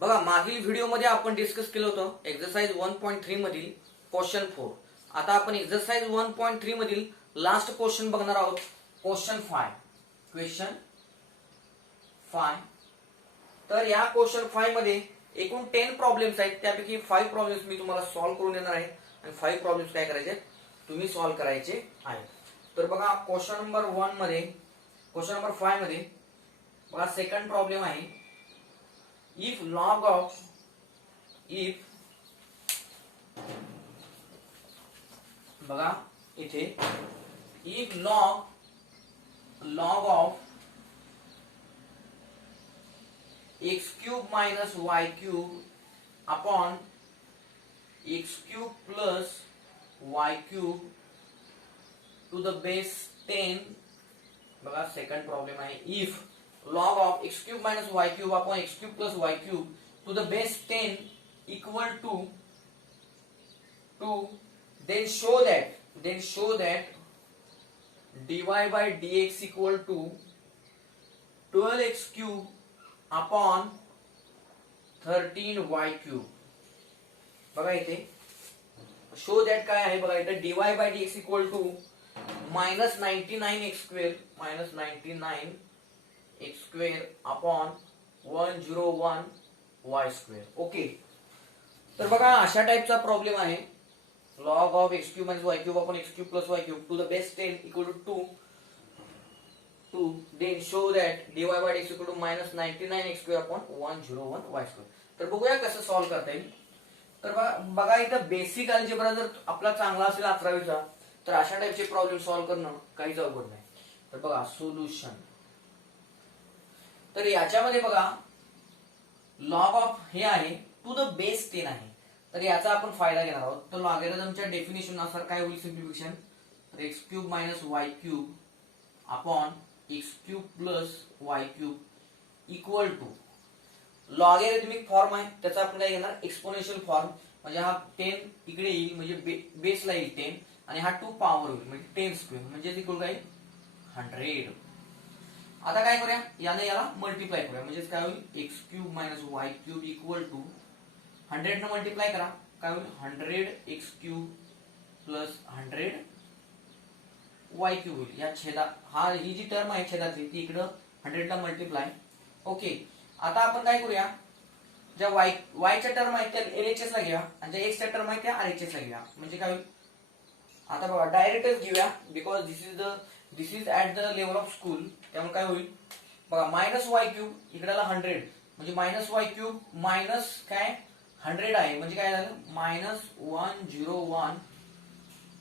बघा, मागील व्हिडिओमध्ये आपण डिस्कस केलं होतं एक्सरसाइज 1.3 मधील क्वेश्चन 4. आता आपण एक्सरसाइज 1.3 मधील लास्ट क्वेश्चन बघणार आहोत, क्वेश्चन 5. तर या क्वेश्चन 5 मध्ये एकूण 10 प्रॉब्लेम्स आहेत. त्यापैकी 5 प्रॉब्लेम्स मी तुम्हाला सॉल्व्ह करून देणार आहे आणि 5 प्रॉब्लेम्स काय करायचे तुम्ही सॉल्व्ह करायचे आहेत. तर बघा, क्वेश्चन नंबर 5 मध्ये बघा, सेकंड प्रॉब्लेम आहे. if बघा इथे if log of x cube minus y cube upon x cube plus y cube to the base 10. बघा, सेकंड प्रॉब्लेम आहे. if log of x cube minus y cube upon x cube plus y cube to the base 10 equal to 2, then show that dy by dx equal to 12x cube upon 13y cube. बघा इथे show that काय आहे. बघा इथे dy by dx equal to -99x square upon 101 y square. Okay, तर बघा अशा टाइपचा problem आहे. log of x cube minus y cube upon x cube plus y cube to the base 10 equal to 2, then show that dy by dx equal to -99x square upon 101 y square. तर बघूया कसं solve करता येईल. तर बघा इथं basic algebra जर आपला चांगला असेल 11वीचा, तर अशा टाइपचे प्रॉब्लेम सॉल्व्ह करणं काहीच अवघड नाही. तर बघा सोल्युशन. तर याच्यामध्ये बघा लॉग ऑफ हे आहे टू द बेस 10 आहे. तर याचा आपण फायदा घेणार आहोत. तर लॉगॅरिथमच्या डेफिनेशन नुसार काय होईल सिम्प्लिफिकेशन. तर x cube minus y cube upon x cube plus y cube equal to logarithmic form आहे, त्याचा आपण काय घेणार एक्सपोनेन्शियल फॉर्म. म्हणजे हा 10 इकडे येईल, म्हणजे बेसला येईल 10 आणि हा 2 पॉवर होईल, म्हणजे 10 स्क्वेअर म्हणजे इक्वल काय 100. आता काय करूया, याने याला मल्टिप्लाय करूया. म्हणजे काय होईल x cube minus y cube equal to 100 न मल्टिप्लाय करा, काय होईल 100 x cube plus 100 y cube होईल. या ही जी टर्म आहे छेदातली ती इकडं 100 ला मल्टिप्लाय. ओके, आता आपण काय करूया, ज्या वायच्या टर्म आहेत त्या एलएचएस ला घ्या आणि ज्या एक्सच्या टर्म आहेत त्या आरएचएस ला घ्या. म्हणजे काय होईल, आता बघा डायरेक्टच घेऊया because this is at the level of school. त्यामुळे काय होईल बघा, मायनस वाय क्यूब इकडेला 100 म्हणजे मायनस वाय क्यूब मायनस काय 100 आहे, म्हणजे काय झालं -101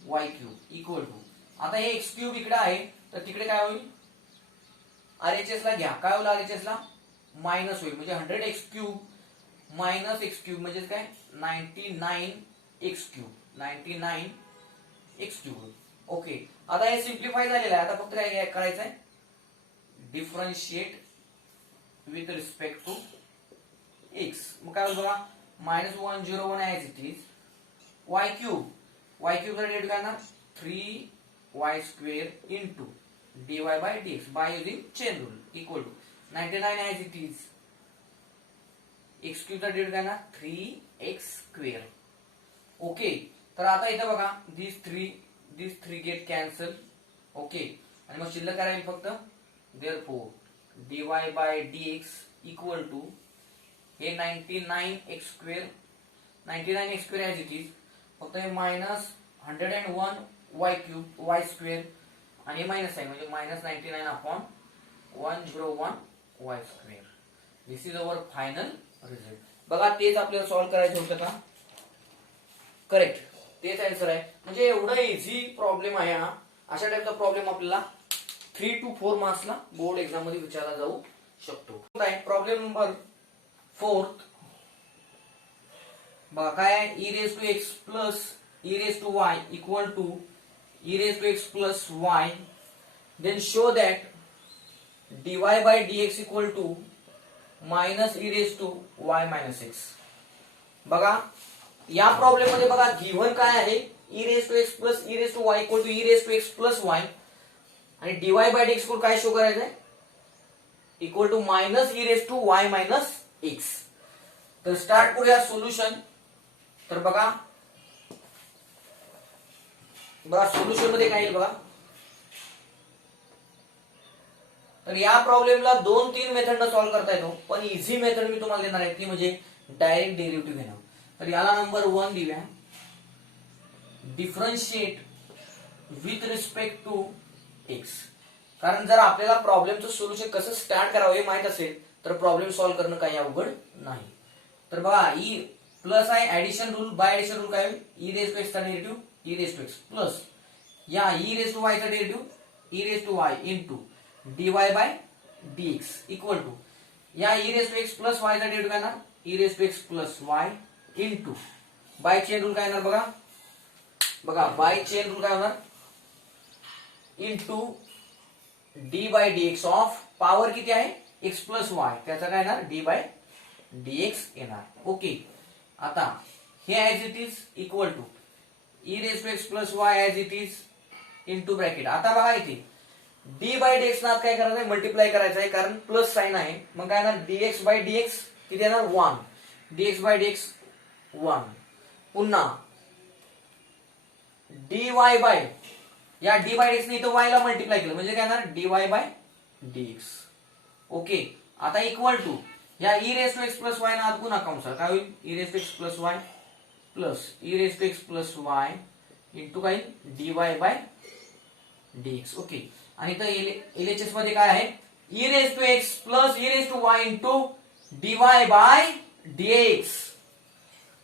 वाय क्यूब इक्वल टू. आता हे एक्स क्यूब इकडे आहे तर तिकडे काय होईल आरएचएस ला घ्या, काय होईल आरएचएस ला मायनस होईल. म्हणजे 100 x cube minus x cube म्हणजे काय 99 एक्स क्यूब. ओके, आता हे सिम्प्लिफाय झालेलं आहे. आता फक्त काय करायचं आहे differentiate with respect to x. मग काय होईल बघा -101 as it is y cube चा डेट काय ना 3y square into dy by dx by using chain rule equal to 99 as it is x cube चा डेट काय ना 3x स्क्वेअर. ओके, तर आता इथं बघा this three get cancel. Okay, आणि मग शिल्लक करायला फक्त therefore dy by dx equal to हे 99x square as it is, फक्त हे -101 y क्यूब y स्क्वेअर आणि मायनस आहे म्हणजे -99 upon 101 y square. This is our final result. बघा तेच आपल्याला सॉल्व्ह करायचं होतं का, करेक्ट तेच आन्सर आहे. म्हणजे एवढा इझी प्रॉब्लेम आहे हा. अशा टाइपचा प्रॉब्लेम आपल्याला 3 to 4 मार्क्सला बोर्ड एक्झाम मध्ये विचारला जाऊ शकतो. प्रॉब्लेम नंबर 4 बघा काय आहे, e raised to x plus e raised to y equal to e raised to x plus y, then show that dy by dx equal to minus e raised to y minus x. बघा या problem मध्ये बघा given काय आहे e raised to x plus e raised to y equal to e raised to x plus y आणि dy by dx को काय show करायचं आहे equal to minus e raised to y minus x. तर start करूया solution. तर बघा solution मध्ये काय येईल बघा. तर या प्रॉब्लेमला 2-3 मेथडनं सॉल्व्ह करता येतो, पण इझी मेथड मी तुम्हाला देणार आहे ती म्हणजे डायरेक्ट डेरिव्हेटिव्ह घेणं. तर याला नंबर 1 देऊया, differentiate with respect to x. कारण जर आपल्याला प्रॉब्लेमचं सोल्युशन कसं स्टार्ट करावं हे माहित असेल तर प्रॉब्लेम सॉल्व्ह करणं काही अवघड नाही. तर बघा ई प्लस आहे addition rule, by addition rule काय होईल, ई रेस टू एक्स चा derivative e raise to x plus या ई रेस टू वाय चा derivative e raise to y into dy by dx equal to या e raise to x plus y चा derivative काय येणार, e raise to x plus y into by chain rule काय येणार बघा by chain rule काय होणार, into d by dx of power किती आहे एक्स प्लस वाय, त्याचा काय येणार डी बाय डीएक्स येणार. ओके, आता हे as it is equal to e raise to x plus y as it is into bracket. आता बघा इथे डी बाय डीएक्स ना काय करायचं आहे, मल्टिप्लाय करायचं आहे कारण प्लस साइन आहे. मग काय येणार डीएक्स बाय डीएक्स किती येणार 1, डीएक्स बाय डीएक्स 1. पुन्हा डी वाय बाय या डी बाय डीएक्स ने इथं वाय ला मल्टिप्लाय केलं म्हणजे काय येणार d y by dx. Okay, आता इक्वल टू या e raise to x plus y ना आत गुणा कंसात काय होईल, e raise to x plus y plus e raise to x plus y into काय d y by dx. Okay, आणि इथं एलएचएस मध्ये काय आहे, e raise to x plus e raise to y into dy by dx.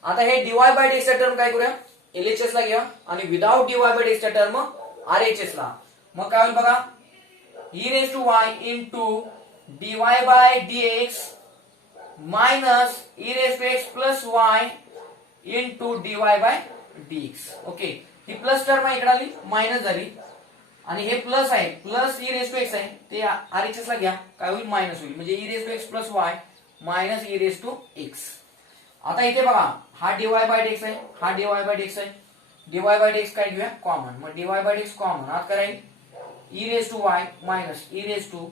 आता हे dy by dx चा term काय करूया, एलएचएस ला घ्या आणि विदाउट डीवाय बाय डीएक्स चा टर्म आरएचएस ला. मग काय होईल बघा, e raise to y into dy by dx minus e raise to x plus y into dy by dx. Okay, ही प्लस टर्म इकडे आली मायनस झाली आणि हे प्लस आहे plus e raise to x आहे ते आरएचएस ला घ्या काय होईल मायनस होईल म्हणजे e raise to x plus y minus e raise to x. आता इथे बघा हा डीवाय बाय डीएक्स आहे, हा डीवाय बाय डीएक्स आहे, डीवाय बाय डीएक्स काय घेऊया कॉमन, मग डीवाय बाय डीएक्स कॉमन आत करायला e raise to y minus e raise to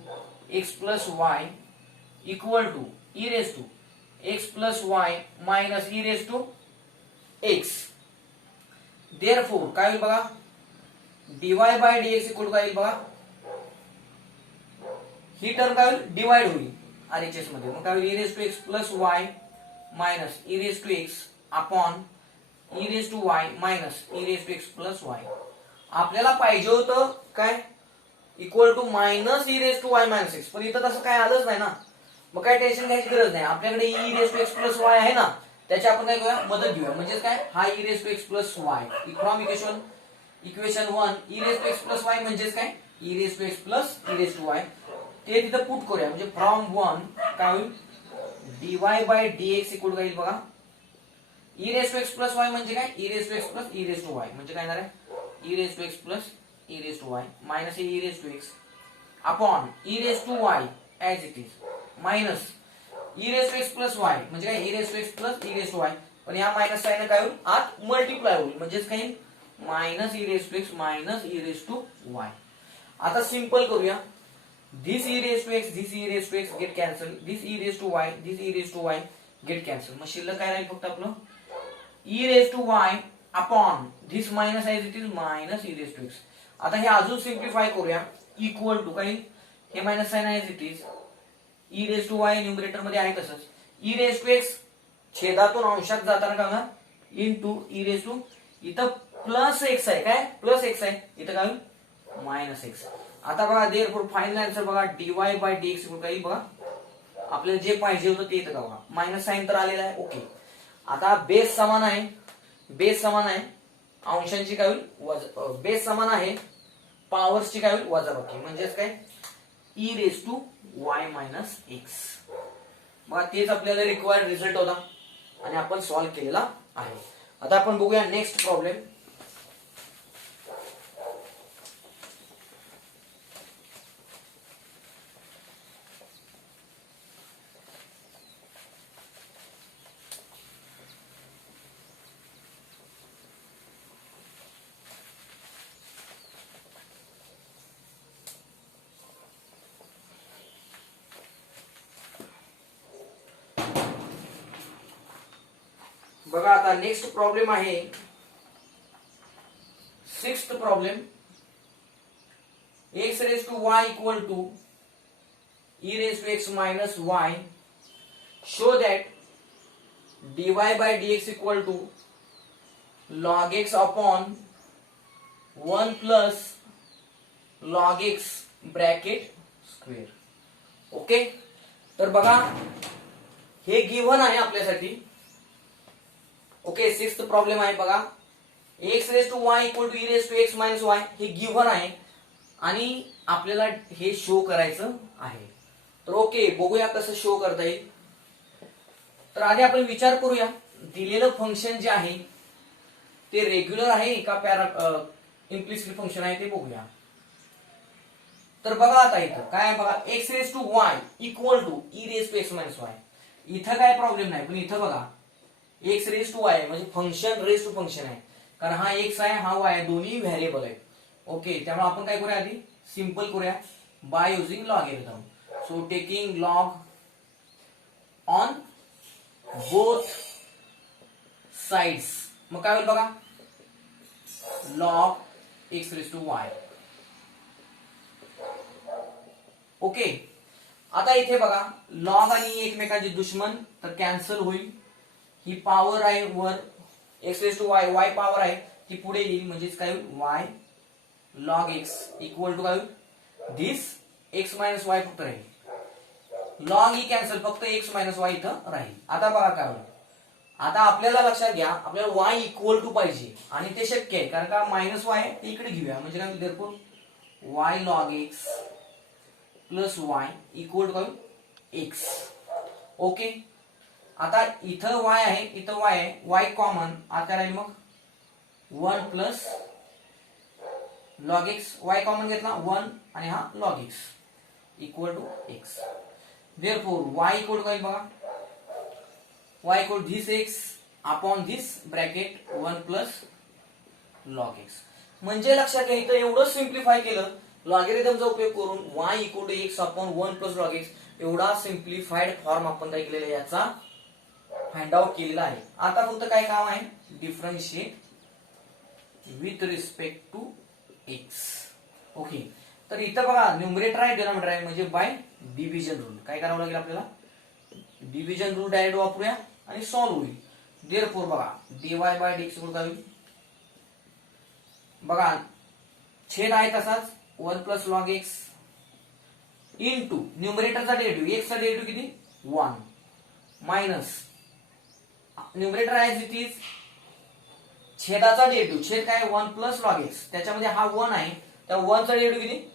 x plus y equal to e raise to x plus y minus e raise to x. Therefore काय होईल बघा, dy by dx equal to काय होईल बघा, ही term काय होईल divide होईल RHS मध्ये. मग काय होईल e raise to x plus y minus e raise to x upon e raise to y minus e raise to x plus y. आपल्याला पाहिजे होतं काय equal to minus e raise to y minus x, पण इथं तसं काय आलंच नाही ना. मग काय टेन्शन घ्यायची गरज नाही, आपल्याकडे e raise to x plus y आहे ना, त्याची आपण काय करूया मदत घेऊया. म्हणजे काय हा e raise to x plus y from equation 1 e raise to x plus y म्हणजे काय e raise to x plus e raise to y ते तिथं पुट करूया. म्हणजे फ्रॉम 1 काय होईल डीवाय बाय डीएक्स इक्वल काय येईल बघा, e raise to x plus y म्हणजे काय e raise to x plus e raise to y म्हणजे काय येणार आहे e raise to x plus e raise to y minus e raise to x upon e raise to y as it is minus e raise to x plus y म्हणजे काय e raise to x plus e raise to y. पण या minus sign काय होईल आत multiply होईल म्हणजेच काय minus e raise to x minus e raise to y. आता सिंपल करूया, this e raised to x this e raised to x get cancel, this e raised to y this e raised to y get cancel. मग शिल्लक काय राहील फक्त आपलं e raised to y upon this minus as it is minus e raised to x. आता हे अजून simplify करूया इक्वल टू काही हे मायनस साइन आहे it is e raised to y numerator मध्ये आहे तसंच e raised to x छेदातून अंशात जाताना काय होणार इनटू e raised to इथं प्लस x आहे काय प्लस x आहे इथं काय होईल मायनस x. आता बघा देयरफॉर फायनल आन्सर बघा डीवाय बाय डीएक्स काही बघा आपल्याला जे पाहिजे होतं ते इथं बघा मायनस साइन तर आलेला आहे. ओके, आता बेस समान आहे अंशांची काय होईल बेस समान आहे पॉवर्सची काय होईल वजाबाकी म्हणजेच काय e raise to y minus x. बघा तेच आपल्याला रिक्वायर्ड रिझल्ट होता आणि आपण सॉल्व्ह केलेला आहे. आता आपण बघूया नेक्स्ट प्रॉब्लेम. बघा आता नेक्स्ट प्रॉब्लेम आहे 6th problem. x raised to y equal to e raised to x minus y. Show that dy by dx equal to log x upon 1 plus log x bracket square. Okay, तर बघा हे given आहे आपल्यासाठी. Okay, 6th problem आहे बघा. x raise to y equal to e raise to x minus y हे given आहे आणि आपल्याला हे शो करायचं आहे. तर ओके, बघूया कसं शो करता येईल. तर आधी आपण विचार करूया दिलेलं फंक्शन जे आहे ते रेग्युलर आहे का इम्प्लिसिट फंक्शन आहे ते बघूया. तर बघा आता इथं काय आहे बघा, x raise to y equal to e raise to x minus y. इथं काय प्रॉब्लेम नाही, पण इथं बघा x रेज टू y म्हणजे फंक्शन रेज टू फंक्शन आहे, कारण हा x आहे हा y आहे, दोन्ही व्हेरिएबल आहेत. ओके, त्यामुळे आपण काय करूया आधी सिंपल करूया by using logarithm. So taking log on both sides. मग काय होईल बघा, log x raise to y. Okay, आता इथे बघा लॉग आणि एकमेकांचे दुश्मन तर कॅन्सल होईल. ही पॉवर आहे वर x raise to y, y power आहे ती पुढे येईल, म्हणजेच काय होईल y log x equal to काय होईल दिस x मायनस y फक्त राहील. लॉग ही कॅन्सल, फक्त x मायनस y इथं राहील. आता बघा काय होईल, आता आपल्याला लक्षात घ्या आपल्याला y इक्वल टू पाहिजे आणि ते शक्य आहे, कारण का मायनस y ते इकडे घेऊया, म्हणजे काय therefore y log x plus y equal to काय x. ओके, आता इथं y आहे इथं y आहे, y कॉमन, आता राहील मग 1 plus log x. y common घेतला 1 आणि हा log x equal to x. Therefore y equal to काय बघा, y equal to this x upon this bracket 1 plus log x. म्हणजे लक्षात घ्या इथं एवढं सिम्प्लिफाय केलं लॉगॅरिथमचा उपयोग करून y equal to x upon 1 plus log x, एवढा सिम्प्लिफाईड फॉर्म आपण काय केलेला याचा फाइंड आउट केलेला आहे. आता फक्त काय काम आहे, differentiate with respect to x. Okay, तर इथं बघा न्यूमरेटर आहे डिनॉमिनेटर आहे, म्हणजे बाय डिव्हिजन रूल काय करावं लागेल आपल्याला, डिव्हिजन रूल डायरेक्ट वापरूया आणि सॉल्व्ह होईल. देअरफॉर बघा dy बाय dx इक्वल काय होईल बघा, छेद आहे तसाच 1 प्लस लॉग x इनटू न्यूमरेटरचा डेरिव्हेटिव्ह, x चा डेरिव्हेटिव्ह किती 1 minus numerator as it is, छेदाचा डेरिव्हेटिव्ह, छेद काय 1 प्लस लॉग x, त्याच्यामध्ये हा 1 आहे, त्या 1 चा डेरिव्हेटिव्ह किती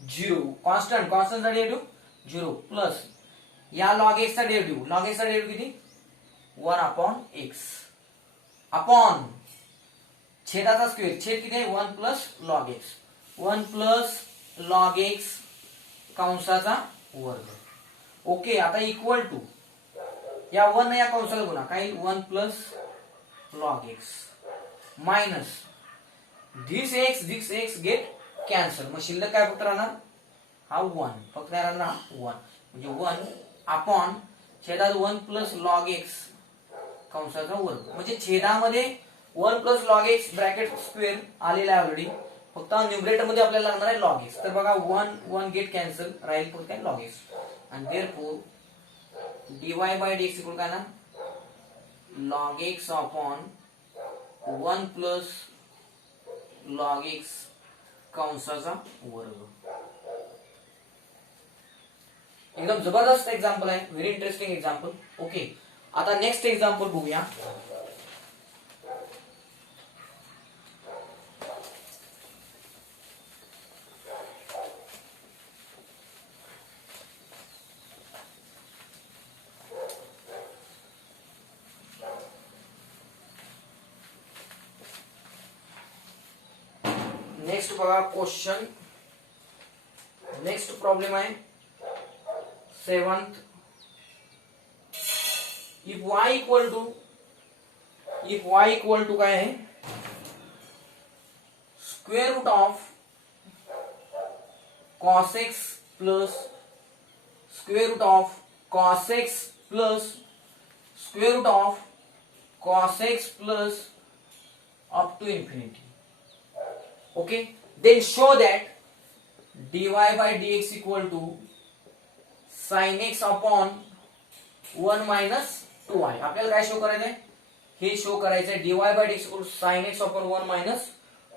0, कॉन्स्टंट चा डेरिव्हेटिव्ह 0 प्लस या लॉग x चा डेरिव्हेटिव्ह, लॉग x चा डेरिव्हेटिव्ह किती 1 अपॉन x अपॉन छेदाचा स्क्वेअर, छेद किती आहे 1 plus log x, 1 plus log x कंसाचा वर्ग. ओके, आता इक्वल टू या 1 या कंसाला गुणा काय 1 plus log x minus this x get cancel, मग शिल्लक काय फक्त राहणार हा 1, फक्त काय राहणार हा 1, म्हणजे 1 अपॉन छेदात 1 प्लस लॉग x कंसाचा वर्ग, म्हणजे छेदामध्ये 1 plus log x bracket square आलेला आहे ऑलरेडी, फक्त न्यूमरेटर मध्ये आपल्याला लागणार आहे लॉग x. तर बघा 1 गेट कॅन्सल, राहील फक्त काय लॉग x, आणि therefore dy by dx equal काय ना log x upon 1 plus log x कंसाचा वर्ग. एकदम जबरदस्त एग्जांपल आहे, व्हेरी इंटरेस्टिंग एग्जांपल. ओके, आता नेक्स्ट एग्जांपल बघूया. नेक्स्ट बघा क्वेश्चन, नेक्स्ट प्रॉब्लेम आहे 7th. If y equal to काय आहे square root of cos x plus square root of cos x plus square root of cos x plus up to infinity. Okay, then show that dy by dx equal to sin x upon 1 minus 2i. आपल्याला काय show करायचंय, हे show करायचंय dy by dx equal to sin x upon 1 minus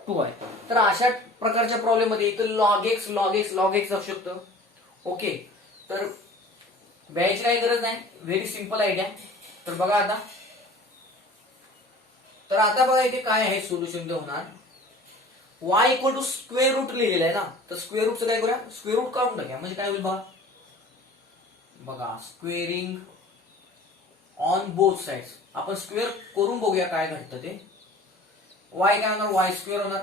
2i. तर अशा प्रकारच्या problem मध्ये इथं log x असू शकतं. ओके, तर व्यायची काही गरज नाही, व्हेरी सिंपल आयडिया. तर बघा आता, तर आता बघा इथे काय आहे सोल्युशन ते होणार y equal to square root लिहिलेलं आहे ना, तर स्क्वेअर रूटचं काय करूया, स्क्वेअर रूट काढून टाकूया. म्हणजे काय होईल बघा, बघा स्क्वेअरिंग ऑन बोथ साइड्स. आपण स्क्वेअर करून बघूया काय घडतं ते. y काय होणार, y स्क्वेअर होणार.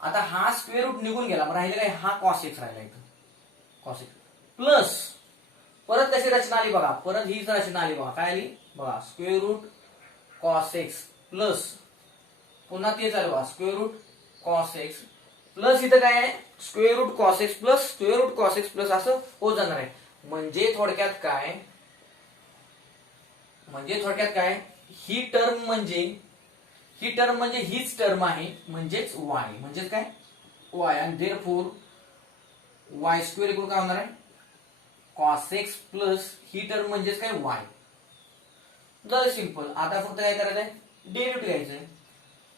आता हा स्क्वेअर रूट निघून गेला, मग राहिले काय, हा cos x राहिला इथं, cos x प्लस परत कशी रचना आली बघा, परत हीच रचना आली बघा, काय आली बघा, square root cos x plus पुन्हा तेच आलं बघा, square root cos x plus इथं काय आहे, square root cos x plus square root cos x plus असं होत जाणार आहे. म्हणजे थोडक्यात काय, ही टर्म म्हणजे हीच टर्म आहे, म्हणजेच y, म्हणजेच काय y, आणि देअरफॉर y स्क्वेअर इक्वल काय होणार आहे, cos x प्लस ही टर्म म्हणजेच काय y. झालं सिंपल. आता फक्त काय करायचं आहे, डेरिव्हेटिव्ह घ्यायचंय.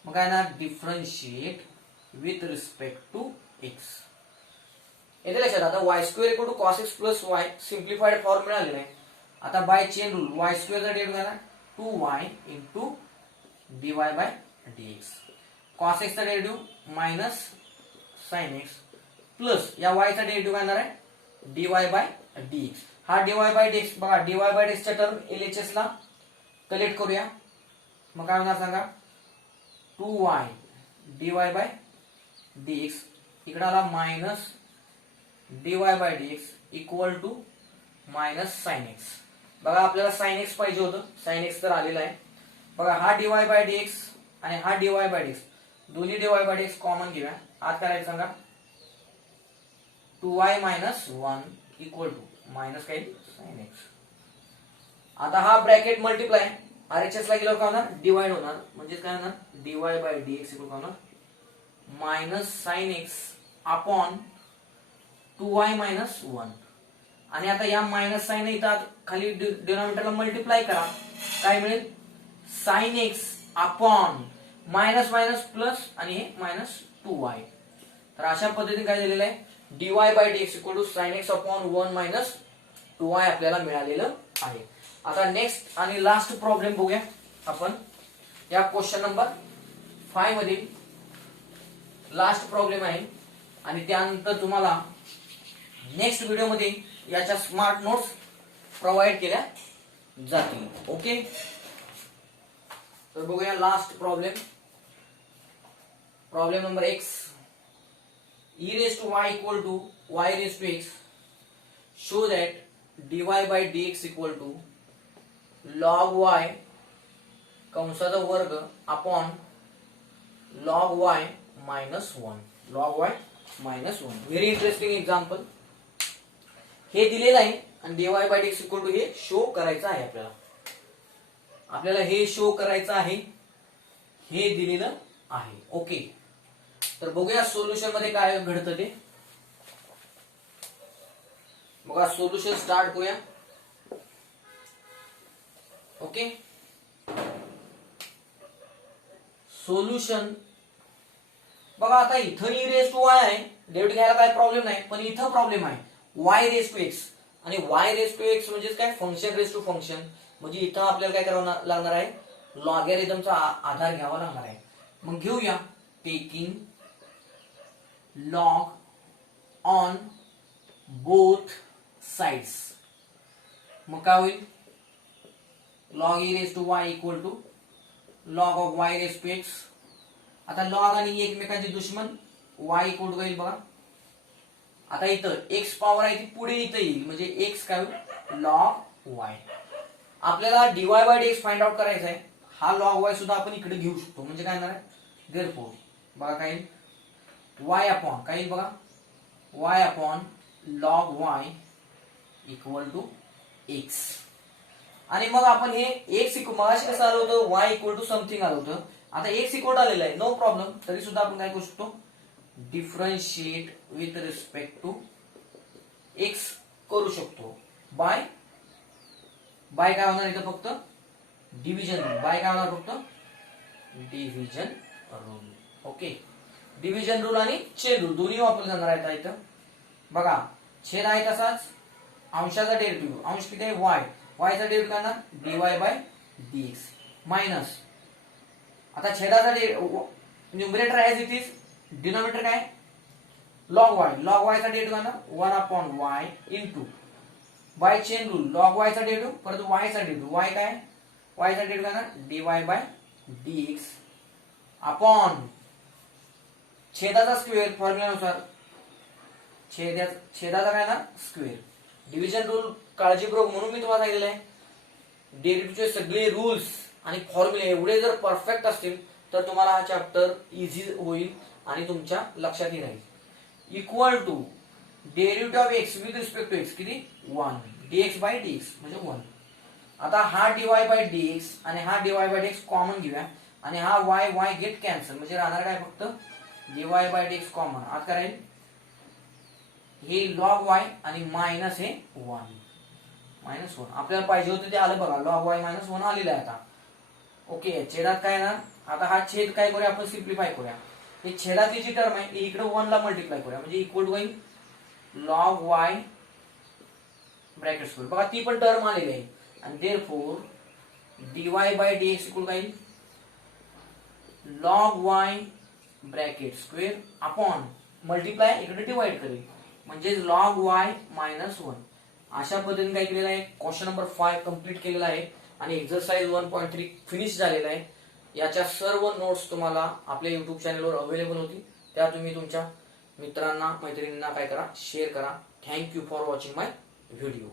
मग काय ना, differentiate with respect to x. येते लक्षात. आता y square equal to cos x plus y simplified form मिळालेला आहे. आता by chain rule y square चा डेरिव्हेटिव्ह काय, 2y into dy by dx. cos x चा derivative minus sin x plus या y चा डेरिव्हेटिव्ह काय येणार आहे, dy बाय dx. हा dy बाय dx बघा, dy बाय dx च्या टर्म LHS ला कलेक्ट करूया. मग काय होणार सांगा, 2y dy बाय dx इकडे आला minus dy by dx equal to minus sine x. बघा आपल्याला साइन x पाहिजे होतं, साइन x तर आलेला आहे. बघा हा dy बाय dx आणि हा dy बाय dx, दोन्ही dy बाय dx कॉमन घेऊया. आज करायचं सांगा, 2y minus 1 equal to minus काय साइन x. आता हा ब्रॅकेट मल्टिप्लाय RHS ला गेल्यावर काय होणार, डिवाइड होणार. म्हणजे काय होणार, dy बाय dx इक्वल होणार minus sine x upon 2y minus 1. आणि आता या मायनस साइन इथं खाली डिनॉमिनेटरला मल्टिप्लाय करा, काय मिळेल, sine x upon minus minus plus आणि हे मायनस 2y. तर अशा पद्धतीने काय झालेलं आहे, dy by dx equal to sine x upon 1 minus 2y आपल्याला मिळालेलं आहे. आता नेक्स्ट आणि लास्ट प्रॉब्लेम बघूया आपण. या क्वेश्चन नंबर 5 मध्ये लास्ट प्रॉब्लेम आहे, आणि त्यानंतर तुम्हाला नेक्स्ट व्हिडिओ मध्ये याच्या स्मार्ट नोट्स प्रोव्हाइड केल्या जातील. ओके, तर बघूया last problem. Problem number x, e raised to y equal to y raised to x. Show that dy by dx equal to log y कंसाचा वर्ग upon log y minus 1. log y minus 1. Very interesting example. हे दिलेलं आहे आणि dy by dx equal to हे show करायचं आहे आपल्याला. हे शो करायचं आहे, हे दिलेलं आहे. ओके, तर बघूया सोल्युशन मध्ये काय घडतं ते. बघा सोल्युशन स्टार्ट करूया. ओके, सोल्युशन बघा. आता इथं e रेस टू y आहे, डेबिट घ्यायला काय प्रॉब्लेम नाही, पण इथं प्रॉब्लेम आहे y रेस टू x. आणि y रेस टू x म्हणजे काय, फंक्शन रेस टू फंक्शन. म्हणजे इथं आपल्याला काय करावं लागणार आहे, लॉगॅरिथमचा आधार घ्यावा लागणार आहे. मग घेऊया, taking log on both sides. मग काय होईल, log e raise to y equal to log of y raise to x. आता log आणि एकमेकांचे दुश्मन, y इक्वल टू होईल बघा. आता इथं x पॉवर आहे ती पुढे इथं येईल, म्हणजे x काय होईल, log y. आपल्याला dy by dx find out करायचा आहे. हा log y सुद्धा आपण इकडे घेऊ शकतो. म्हणजे काय होणार आहे, देअरफॉर बघा काय y अपॉन काय बघा, y upon log y equal to x. आणि मग आपण हे एक्स इक्वल मगाशी कसं आलं होतं वाय इक्वल टू समथिंग आलं होतं, आता एक्स इक्वल आलेलं आहे, नो प्रॉब्लेम. तरी सुद्धा आपण काय करू शकतो, differentiate with respect to x करू शकतो बाय काय होणार इथं फक्त डिव्हिजन रूल. बाय काय होणार फक्त division rule. Okay, division rule आणि चेन रूल दोन्ही वापरले जाणार आहेत इथं. बघा छेद आहे तसाच, अंशाचा डेरिव्हेटिव्ह, अंश किती आहे वाय, वायचा डेरिव्हेटिव्ह काय ना dy बाय dx मायनस, आता छेदाचा numerator as it is, denominator काय लॉग वाय, लॉग वायचा डेरिव्हेटिव्ह काय ना 1 upon y into by chain rule log वायचा डेरिव्हेटिव्ह परत वायचा डेरिव्हेटिव्ह, वाय काय वायचा डेरिव्हेटिव्ह काय ना dy बाय dx अपॉन छेदाचा स्क्वेअर फॉर्म्युलानुसार, छेदाचा काय ना स्क्वेअर. डिव्हिजन रूल काळजीपूर्वक म्हणून मी तुम्हाला सांगितलेलं आहे, डेरिव्हेटिव्हचे सगळे रूल्स आणि फॉर्म्युले एवढे जर परफेक्ट असतील तर तुम्हाला हा चॅप्टर इझी होईल आणि तुमच्या लक्षातही राहील. Equal to derivative of x with respect to x किती 1 dx बाय dx म्हणजे 1. आता हा dy बाय dx आणि हा dy बाय dx कॉमन घेऊया आणि हा y गेट कॅन्सल म्हणजे राहणार काय फक्त dy बाय dx कॉमन. आता काय राहील हे लॉग y आणि मायनस हे 1 मायनस 1 आपल्याला पाहिजे होतं ते आलं बघा, लॉग y मायनस 1 आलेलं आहे आता. ओके, छेदात काय ना, आता हा छेद काय करूया आपण सिम्प्लिफाय करूया, हे छेदातली जी टर्म आहे ती इकडे 1 ला मल्टिप्लाय करूया म्हणजे इक्वल टू होईल लॉग y ब्रॅकेट स्क्वेअर. बघा ती पण टर्म आलेली आहे आणि therefore dy by dx equal काय log y bracket square upon multiply इकडे डिवाइड करेल म्हणजे लॉग y मायनस 1. अशा पद्धतीने काय केलेलं आहे, क्वेश्चन नंबर 5 कंप्लीट केलेला आहे आणि एक्सरसाइज 1.3 फिनिश झालेला आहे. याच्या सर्व नोट्स तुम्हाला आपल्या युट्यूब चॅनलवर अवेलेबल होती, त्या तुम्ही तुमच्या मित्रांना मैत्रिणींना काय करा शेअर करा. Thank you for watching my video.